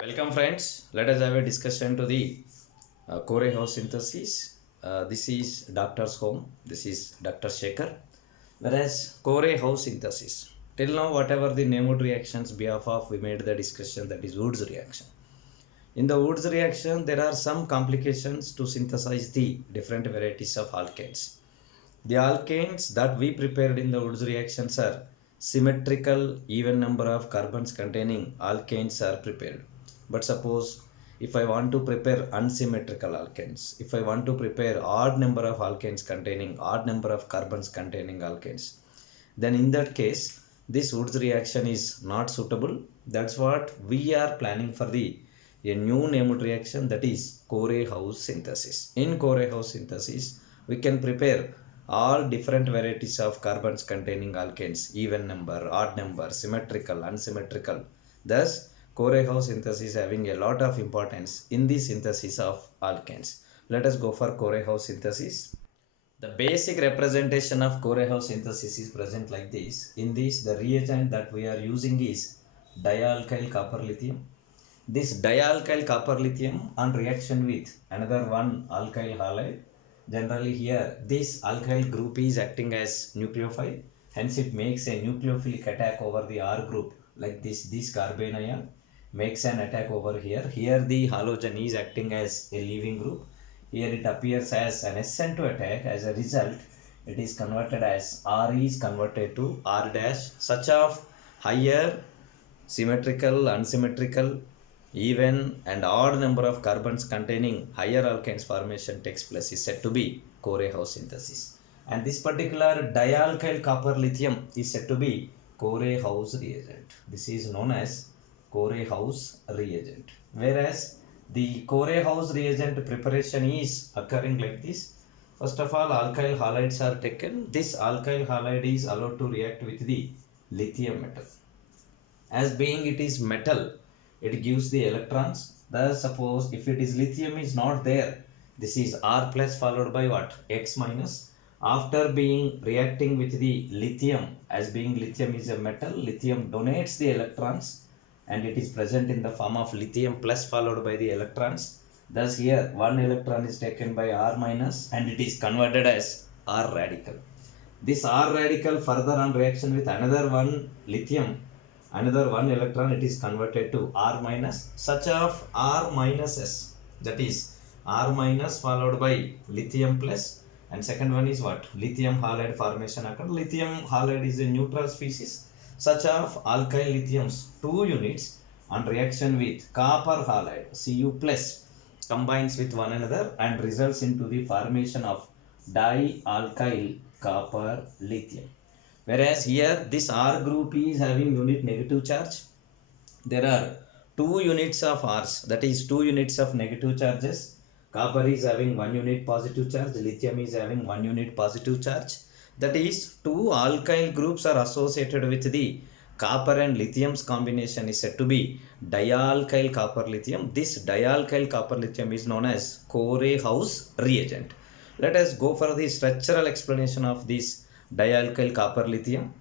Welcome friends. Let us have a discussion to the core house synthesis. This is doctor's home. This is Dr. Shekhar. Whereas core house synthesis. Till now, whatever the Nemood reactions behalf of, we made the discussion that is Wood's reaction. In the Wood's reaction, there are some complications to synthesize the different varieties of alkanes. The alkanes that we prepared in the Wood's reactions are symmetrical even number of carbons containing alkanes are prepared. But suppose if I want to prepare unsymmetrical alkanes, if I want to prepare odd number of alkanes containing odd number of carbons containing alkanes, then in that case this Wood's reaction is not suitable. That's what we are planning for the a new named reaction, that is core house synthesis. In core house synthesis, we can prepare all different varieties of carbons containing alkanes, even number, odd number, symmetrical, unsymmetrical. Thus, core house synthesis having a lot of importance in the synthesis of alkanes. Let us go for core house synthesis. The basic representation of core house synthesis is present like this. In this, the reagent that we are using is dialkyl copper lithium. This dialkyl copper lithium on reaction with another one alkyl halide. Generally here, this alkyl group is acting as nucleophile. Hence, it makes a nucleophilic attack over the R group like this carbene ion makes an attack over here. Here the halogen is acting as a leaving group. Here it appears as an SN2 attack. As a result, it is converted as R is converted to R dash. Such of higher symmetrical, unsymmetrical, even and odd number of carbons containing higher alkanes formation takes place is said to be core house synthesis. And this particular dialkyl copper lithium is said to be core house reagent. This is known as core house reagent. Whereas the core house reagent preparation is occurring like this. First of all, alkyl halides are taken. This alkyl halide is allowed to react with the lithium metal. As being it is metal, it gives the electrons. Thus, suppose if it is lithium is not there, this is R plus followed by what? X minus. After being reacting with the lithium, as being lithium is a metal, lithium donates the electrons and it is present in the form of lithium plus followed by the electrons. Thus here one electron is taken by R minus and it is converted as R radical. This R radical further on reaction with another one lithium, another one electron, it is converted to R minus. Such of R minus S, that is R minus followed by lithium plus, and second one is what? Lithium halide formation occurred. Lithium halide is a neutral species. Such of alkyl lithiums 2 units on reaction with copper halide Cu plus combines with one another and results into the formation of dialkyl copper lithium. Whereas here this R group is having unit negative charge. There are 2 units of R's, that is 2 units of negative charges. Copper is having 1 unit positive charge, lithium is having 1 unit positive charge. That is 2 alkyl groups are associated with the copper and lithium's combination is said to be dialkyl copper lithium. This dialkyl copper lithium is known as core house reagent. Let us go for the structural explanation of this dialkyl copper lithium.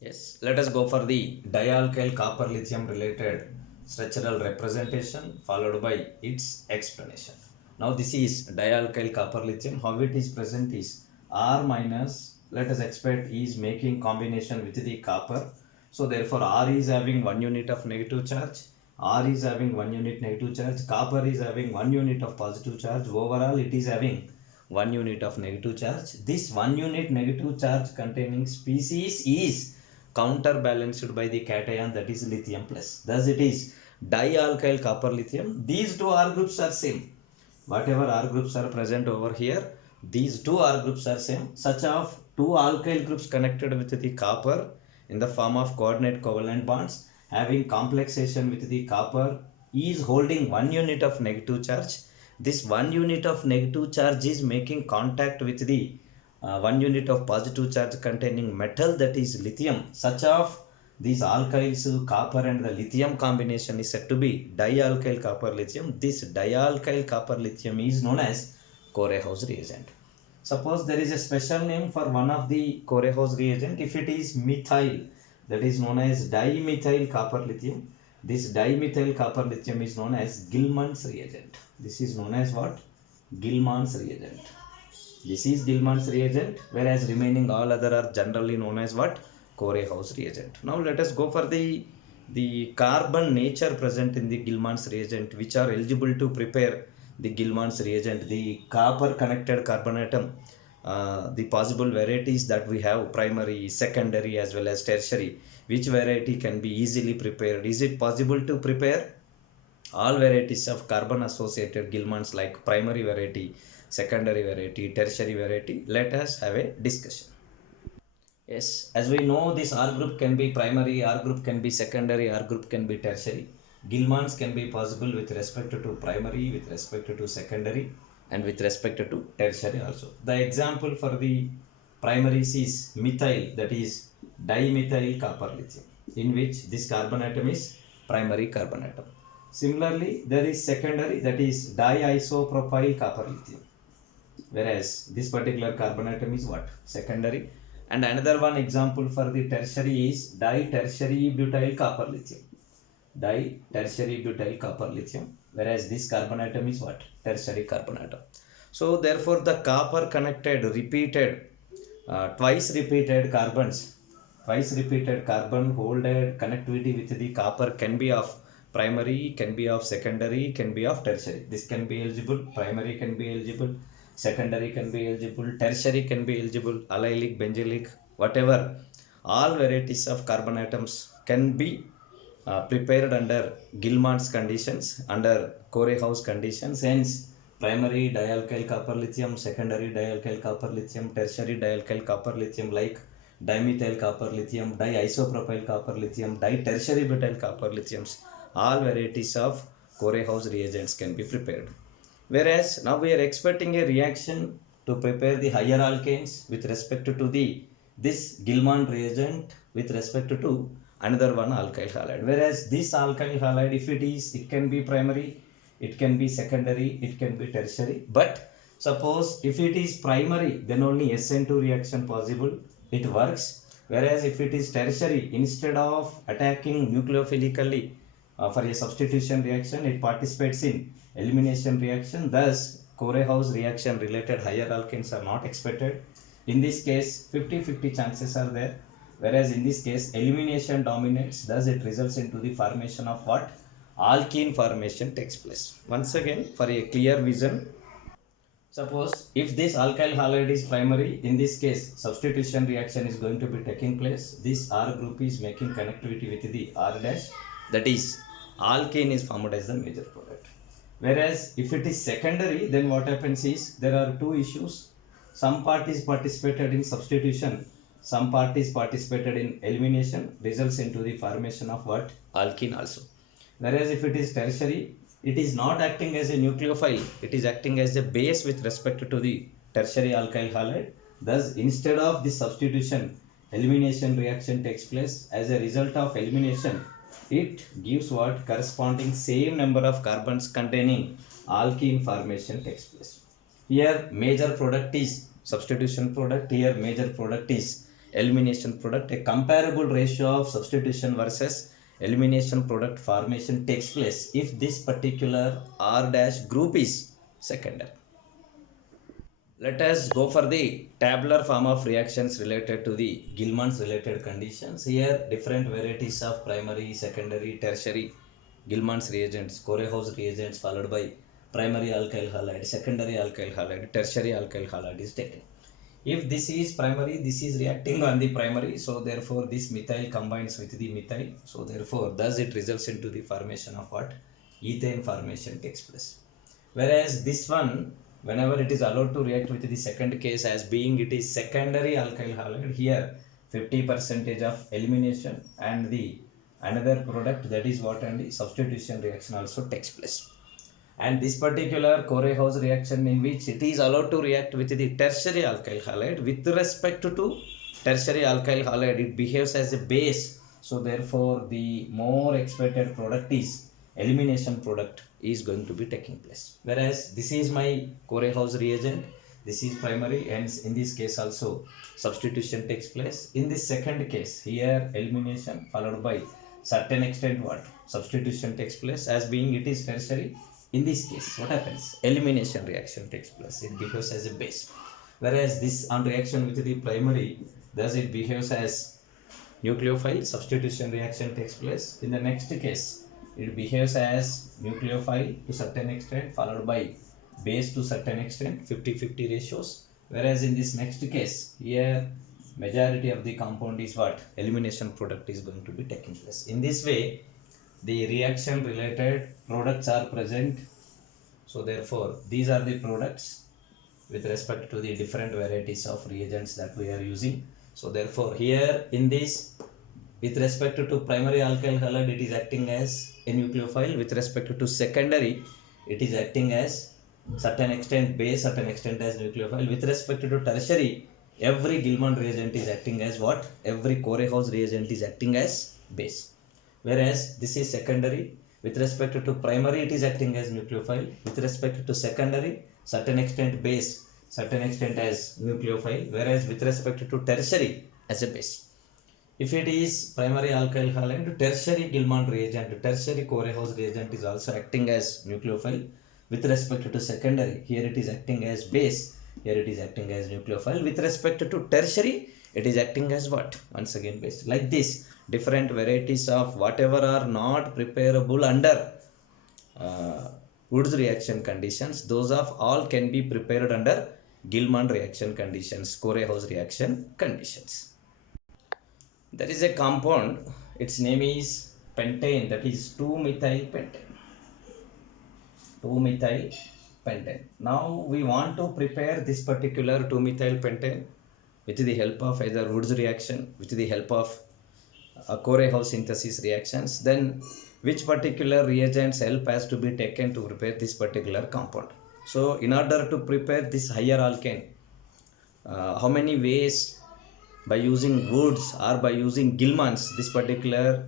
Yes, let us go for the dialkyl copper lithium related structural representation followed by its explanation. Now this is dialkyl copper lithium. How it is present is R minus, let us expect, is making combination with the copper. So therefore R is having 1 unit of negative charge, R is having 1 unit negative charge, copper is having 1 unit of positive charge. Overall it is having 1 unit of negative charge. This 1 unit negative charge containing species is counterbalanced by the cation, that is lithium plus. Thus it is dialkyl copper lithium. These two R groups are same. Whatever R groups are present over here, these two R groups are same. Such of 2 alkyl groups connected with the copper in the form of coordinate covalent bonds having complexation with the copper is holding 1 unit of negative charge. This 1 unit of negative charge is making contact with the 1 unit of positive charge containing metal, that is lithium. Such of these alkyls, copper and the lithium combination is said to be dialkyl copper lithium. This dialkyl copper lithium is known as core house reagent. Suppose there is a special name for one of the core house reagent. If it is methyl, that is known as dimethyl copper lithium. This dimethyl copper lithium is known as Gilman's reagent. This is known as what? Gilman's reagent. This is Gilman's reagent, whereas remaining all other are generally known as what? Corehouse reagent. Now let us go for the carbon nature present in the Gilman's reagent, which are eligible to prepare the Gilman's reagent. The copper connected carbon atom, the possible varieties that we have, primary, secondary as well as tertiary, which variety can be easily prepared? Is it possible to prepare all varieties of carbon associated Gilman's, like primary variety, secondary variety, tertiary variety? Let us have a discussion. Yes, as we know, this R group can be primary, R group can be secondary, R group can be tertiary. Gilman's can be possible with respect to primary, with respect to secondary, and with respect to tertiary also. The example for the primaries is methyl, that is dimethyl copper lithium, in which this carbon atom is primary carbon atom. Similarly, there is secondary, that is diisopropyl copper lithium, whereas this particular carbon atom is what? Secondary. And another one example for the tertiary is ditertiary butyl copper lithium. Ditertiary butyl copper lithium, whereas this carbon atom is what? Tertiary carbon atom. So therefore the copper connected repeated, twice repeated carbon holded connectivity with the copper can be of primary, can be of secondary, can be of tertiary. This can be eligible, primary can be eligible, secondary can be eligible, tertiary can be eligible, allylic, benzylic, whatever. All varieties of carbon atoms can be prepared under Gilman's conditions, under Corehouse conditions. Hence, primary dialkyl copper lithium, secondary dialkyl copper lithium, tertiary dialkyl copper lithium like dimethyl copper lithium, diisopropyl copper lithium, ditertiary butyl copper lithiums, all varieties of Corehouse reagents can be prepared. Whereas now we are expecting a reaction to prepare the higher alkanes with respect to this Gilman reagent with respect to another one alkyl halide. Whereas this alkyl halide, if it can be primary, it can be secondary, it can be tertiary. But suppose if it is primary, then only SN2 reaction possible, it works. Whereas if it is tertiary, instead of attacking nucleophilically for a substitution reaction, it participates in elimination reaction. Thus, Corehouse reaction related higher alkanes are not expected. In this case, 50-50 chances are there. Whereas in this case, elimination dominates. Thus, it results into the formation of what? Alkene formation takes place. Once again, for a clear vision, suppose if this alkyl halide is primary, in this case, substitution reaction is going to be taking place. This R group is making connectivity with the R dash, that is, alkane is formed as the major product. Whereas if it is secondary, then what happens is there are two issues. Some parties participated in substitution, some parties participated in elimination, results into the formation of what? Alkene also. Whereas if it is tertiary, it is not acting as a nucleophile, it is acting as a base with respect to the tertiary alkyl halide. Thus, instead of this substitution, elimination reaction takes place. As a result of elimination, it gives what? Corresponding same number of carbons containing alkene formation takes place. Here major product is substitution product, here major product is elimination product. A comparable ratio of substitution versus elimination product formation takes place if this particular R dash group is secondary. Let us go for the tabular form of reactions related to the Gilman's related conditions. Here different varieties of primary, secondary, tertiary Gilman's reagents, Corehouse reagents followed by primary alkyl halide, secondary alkyl halide, tertiary alkyl halide is taken. If this is primary, this is reacting on the primary, so therefore this methyl combines with the methyl, so therefore thus it results into the formation of what? Ethane formation takes place. Whereas this one, whenever it is allowed to react with the second case as being it is secondary alkyl halide, here 50% of elimination and the another product, that is what, and the substitution reaction also takes place. And this particular Corehouse reaction, in which it is allowed to react with the tertiary alkyl halide, with respect to tertiary alkyl halide, it behaves as a base, so therefore the more expected product is elimination product is going to be taking place. Whereas this is my Corehouse reagent, this is primary, hence in this case also substitution takes place. In this second case, here elimination followed by certain extent what? Substitution takes place, as being it is tertiary. In this case, what happens? Elimination reaction takes place. It behaves as a base. Whereas this on reaction with the primary, thus it behaves as nucleophile. Substitution reaction takes place. In the next case, it behaves as nucleophile to certain extent, followed by base to certain extent, 50-50 ratios. Whereas in this next case, here majority of the compound is what? Elimination product is going to be taking place. In this way, the reaction related products are present. So therefore, these are the products with respect to the different varieties of reagents that we are using. So therefore, here in this, with respect to primary alkyl halide, it is acting as a nucleophile. With respect to secondary, it is acting as certain extent base, certain extent as nucleophile. With respect to tertiary, every Gilman reagent is acting as what? Every Corehouse reagent is acting as base. Whereas this is secondary. With respect to primary, it is acting as nucleophile. With respect to secondary, certain extent base, certain extent as nucleophile. Whereas with respect to tertiary, as a base. If it is primary alkyl halide, tertiary Gilman reagent, tertiary Corehouse reagent is also acting as nucleophile. With respect to secondary, here it is acting as base, here it is acting as nucleophile. With respect to tertiary, it is acting as what? Once again base. Like this, different varieties of whatever are not preparable under Wood's reaction conditions, those of all can be prepared under Gilman reaction conditions, Corehouse reaction conditions. There is a compound, its name is pentane, that is 2-methylpentane. 2-methylpentane. Now we want to prepare this particular 2-methylpentane with the help of either Wood's reaction, with the help of Corehouse synthesis reactions. Then which particular reagents help has to be taken to prepare this particular compound. So in order to prepare this higher alkane, how many ways by using Woods or by using Gilman's this particular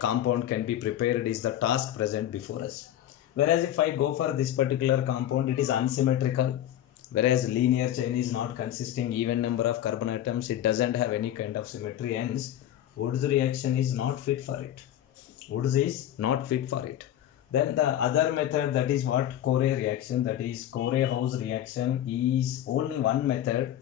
compound can be prepared is the task present before us. Whereas if I go for this particular compound, it is unsymmetrical. Whereas linear chain is not consisting even number of carbon atoms, it doesn't have any kind of symmetry, hence Wood's reaction is not fit for it. Wood's is not fit for it. Then the other method, that is what? Core reaction, that is Corehouse reaction, is only one method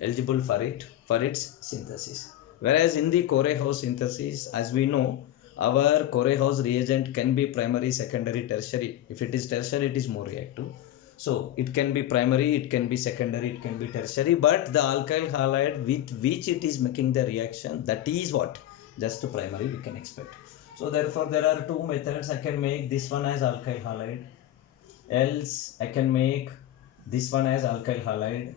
eligible for it, for its synthesis. Whereas in the Corehouse synthesis, as we know, our Corehouse reagent can be primary, secondary, tertiary. If it is tertiary, it is more reactive. So it can be primary, it can be secondary, it can be tertiary, but the alkyl halide with which it is making the reaction, that is what? Just primary we can expect. So therefore there are two methods. I can make this one as alkyl halide, else I can make this one as alkyl halide,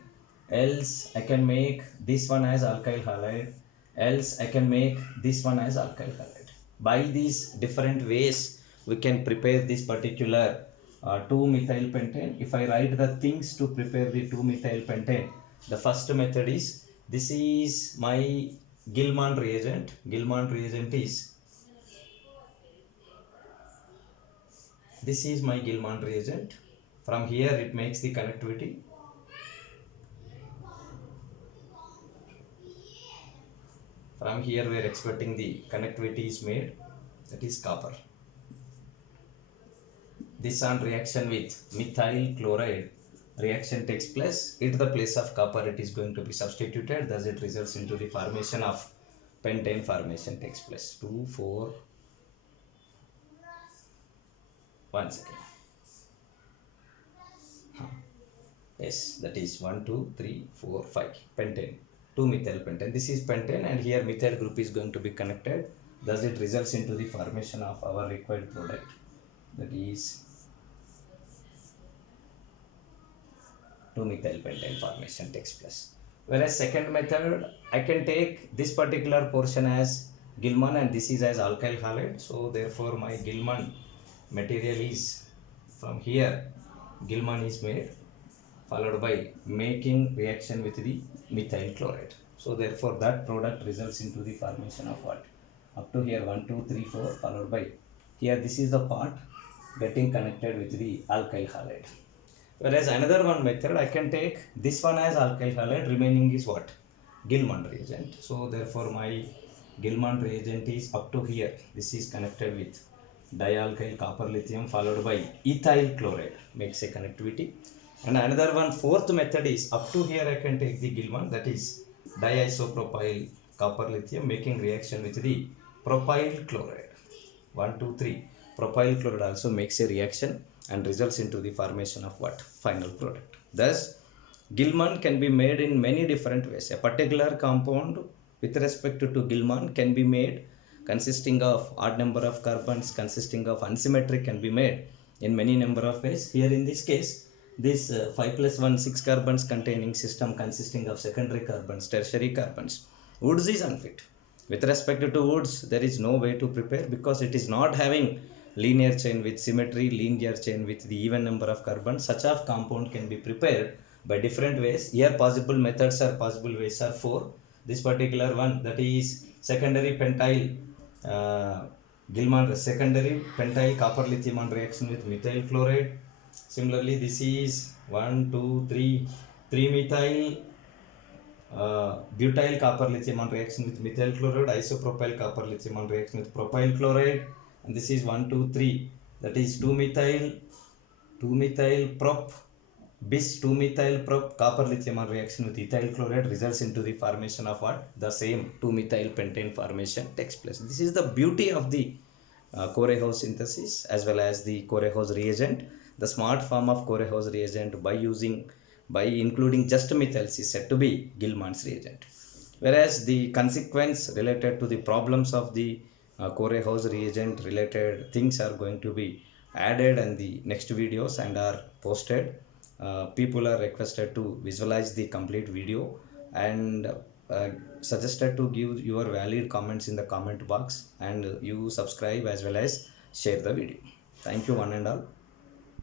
else I can make this one as alkyl halide, else I can make this one as alkyl halide. By these different ways we can prepare this particular 2-methylpentane. If I write the things to prepare the 2-methylpentane, the first method is, this is my Gilman reagent. Gilman reagent is, this is my Gilman reagent. From here it makes the connectivity. From here we are expecting the connectivity is made, that is copper. This on reaction with methyl chloride, reaction takes place. At the place of copper it is going to be substituted, thus it results into the formation of pentane. Formation takes place. 2, 4, 1 second. Yes, that is 1, 2, 3, 4, 5. Pentane. 2-methylpentane. This is pentane and here methyl group is going to be connected. Thus it results into the formation of our required product, that is 2-methylpentane formation takes place. Whereas second method, I can take this particular portion as Gilman and this is as alkyl halide. So therefore my Gilman material is, from here Gilman is made, followed by making reaction with the methyl chloride. So therefore that product results into the formation of what? Up to here 1, 2, 3, 4, followed by here this is the part getting connected with the alkyl halide. Whereas another one method, I can take this one as alkyl halide, remaining is what? Gilman reagent. So therefore my Gilman reagent is up to here. This is connected with dialkyl copper lithium followed by ethyl chloride, makes a connectivity. And another one, fourth method is up to here I can take the Gilman, that is diisopropyl copper lithium making reaction with the propyl chloride. 1, 2, 3. Propyl chloride also makes a reaction and results into the formation of what? Final product. Thus, Gilman can be made in many different ways. A particular compound with respect to Gilman can be made consisting of odd number of carbons, consisting of unsymmetric can be made in many number of ways. Here in this case, this 5 plus 1 6 carbons containing system consisting of secondary carbons, tertiary carbons. Woods is unfit. With respect to woods, there is no way to prepare because it is not having linear chain with symmetry, linear chain with the even number of carbons. Such a compound can be prepared by different ways. Here possible methods or possible ways are 4. This particular one, that is secondary pentyl Gilman, secondary pentyl copper lithium on reaction with methyl chloride. Similarly, this is 1, 2, 3, 3-methyl butyl copper lithium on reaction with methyl chloride, isopropyl copper lithium on reaction with propyl chloride, and this is 1, 2, 3, that is 2-methyl prop bis 2-methyl prop copper lithium on reaction with ethyl chloride results into the formation of what? The same 2-methyl pentane formation takes place. This is the beauty of the Corey-House synthesis as well as the Corey-House reagent. The smart form of Corey-House reagent by including just methyls is said to be Gilman's reagent. Whereas the consequence related to the problems of the Corey-House reagent related things are going to be added in the next videos and are posted. People are requested to visualize the complete video and suggested to give your valid comments in the comment box, and you subscribe as well as share the video. Thank you one and all.